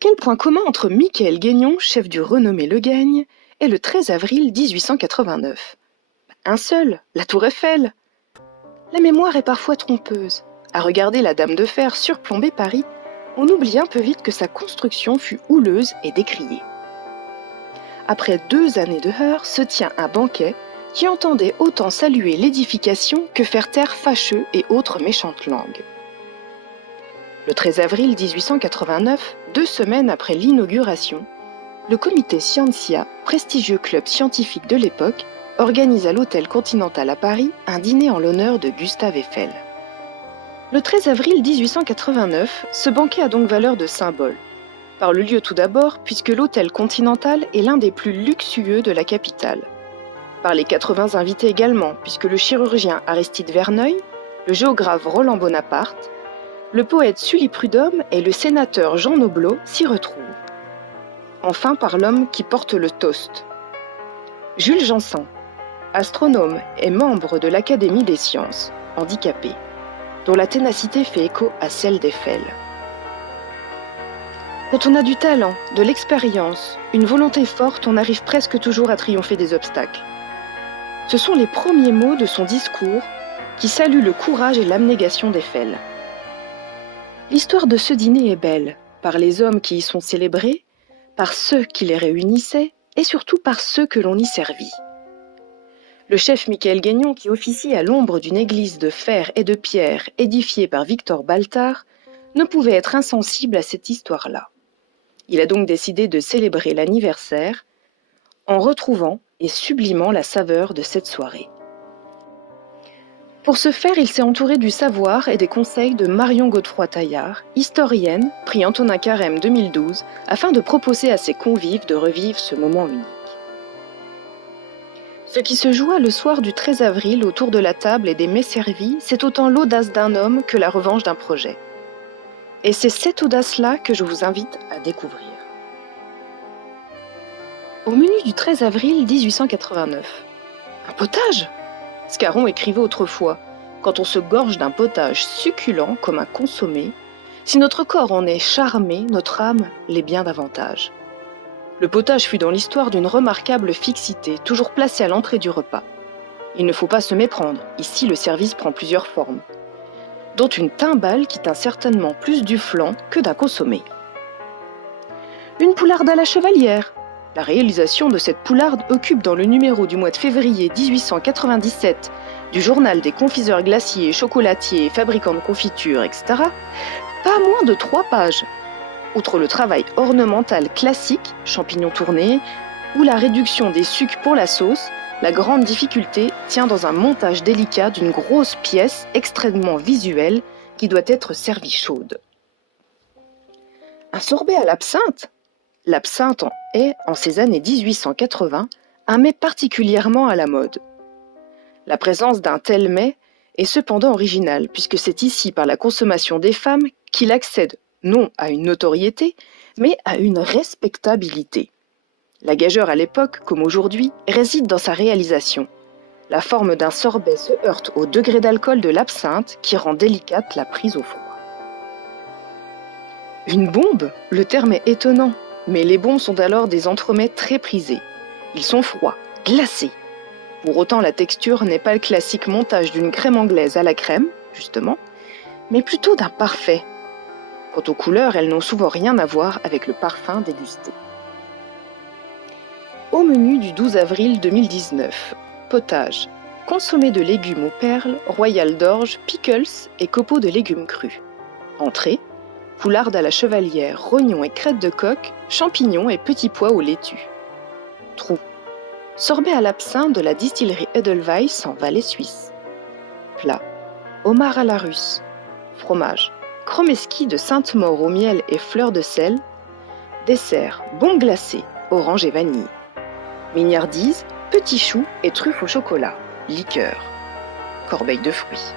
Quel point commun entre Michael Guignon, chef du renommé Le Gagne, et le 13 avril 1889? Un seul, la Tour Eiffel. La mémoire est parfois trompeuse. À regarder la Dame de Fer surplomber Paris, on oublie un peu vite que sa construction fut houleuse et décriée. Après 2 années de heurts se tient un banquet qui entendait autant saluer l'édification que faire taire fâcheux et autres méchantes langues. Le 13 avril 1889, 2 semaines après l'inauguration, le comité Scientia, prestigieux club scientifique de l'époque, organise à l'Hôtel Continental à Paris un dîner en l'honneur de Gustave Eiffel. Le 13 avril 1889, ce banquet a donc valeur de symbole. Par le lieu tout d'abord, puisque l'Hôtel Continental est l'un des plus luxueux de la capitale. Par les 80 invités également, puisque le chirurgien Aristide Verneuil, le géographe Roland Bonaparte, le poète Sully Prudhomme et le sénateur Jean Noblet s'y retrouvent. Enfin par l'homme qui porte le toast. Jules Jansin, astronome et membre de l'Académie des sciences, handicapé, dont la ténacité fait écho à celle d'Eiffel. Quand on a du talent, de l'expérience, une volonté forte, on arrive presque toujours à triompher des obstacles. Ce sont les premiers mots de son discours qui saluent le courage et l'abnégation d'Eiffel. L'histoire de ce dîner est belle, par les hommes qui y sont célébrés, par ceux qui les réunissaient et surtout par ceux que l'on y servit. Le chef Michael Guignon, qui officie à l'ombre d'une église de fer et de pierre édifiée par Victor Baltard, ne pouvait être insensible à cette histoire-là. Il a donc décidé de célébrer l'anniversaire en retrouvant et sublimant la saveur de cette soirée. Pour ce faire, il s'est entouré du savoir et des conseils de Marion Godefroy-Taillard, historienne, prix Antonin Carême 2012, afin de proposer à ses convives de revivre ce moment unique. Ce qui se joua le soir du 13 avril autour de la table et des mets servis, c'est autant l'audace d'un homme que la revanche d'un projet. Et c'est cette audace-là que je vous invite à découvrir. Au menu du 13 avril 1889. Un potage ? Scarron écrivait autrefois, quand on se gorge d'un potage succulent comme un consommé, si notre corps en est charmé, notre âme l'est bien davantage. Le potage fut dans l'histoire d'une remarquable fixité, toujours placée à l'entrée du repas. Il ne faut pas se méprendre, ici le service prend plusieurs formes, dont une timbale qui tint certainement plus du flan que d'un consommé. Une poularde à la chevalière. La réalisation de cette poularde occupe dans le numéro du mois de février 1897 du journal des confiseurs glaciers, chocolatiers, fabricants de confitures, etc., pas moins de 3 pages. Outre le travail ornemental classique, champignons tournés, ou la réduction des sucs pour la sauce, la grande difficulté tient dans un montage délicat d'une grosse pièce extrêmement visuelle qui doit être servie chaude. Un sorbet à l'absinthe ? L'absinthe est, en ces années 1880, un mets particulièrement à la mode. La présence d'un tel mets est cependant originale, puisque c'est ici par la consommation des femmes qu'il accède non à une notoriété, mais à une respectabilité. La gageure à l'époque, comme aujourd'hui, réside dans sa réalisation. La forme d'un sorbet se heurte au degré d'alcool de l'absinthe qui rend délicate la prise au froid. Une bombe ? Le terme est étonnant, mais les bombes sont alors des entremets très prisés. Ils sont froids, glacés. Pour autant, la texture n'est pas le classique montage d'une crème anglaise à la crème, justement, mais plutôt d'un parfait. Quant aux couleurs, elles n'ont souvent rien à voir avec le parfum dégusté. Au menu du 12 avril 2019, potage, consommé de légumes aux perles, royal d'orge, pickles et copeaux de légumes crus. Entrée, poularde à la chevalière, rognons et crête de coq, champignons et petits pois au laitue. Trou, sorbet à l'absinthe de la distillerie Edelweiss en Valais suisse. Plat, homard à la russe, fromage, chromeski de Sainte-Maure au miel et fleurs de sel. Dessert, bombe glacée, orange et vanille. Mignardise, petits choux et truffes au chocolat. Liqueur. Corbeille de fruits.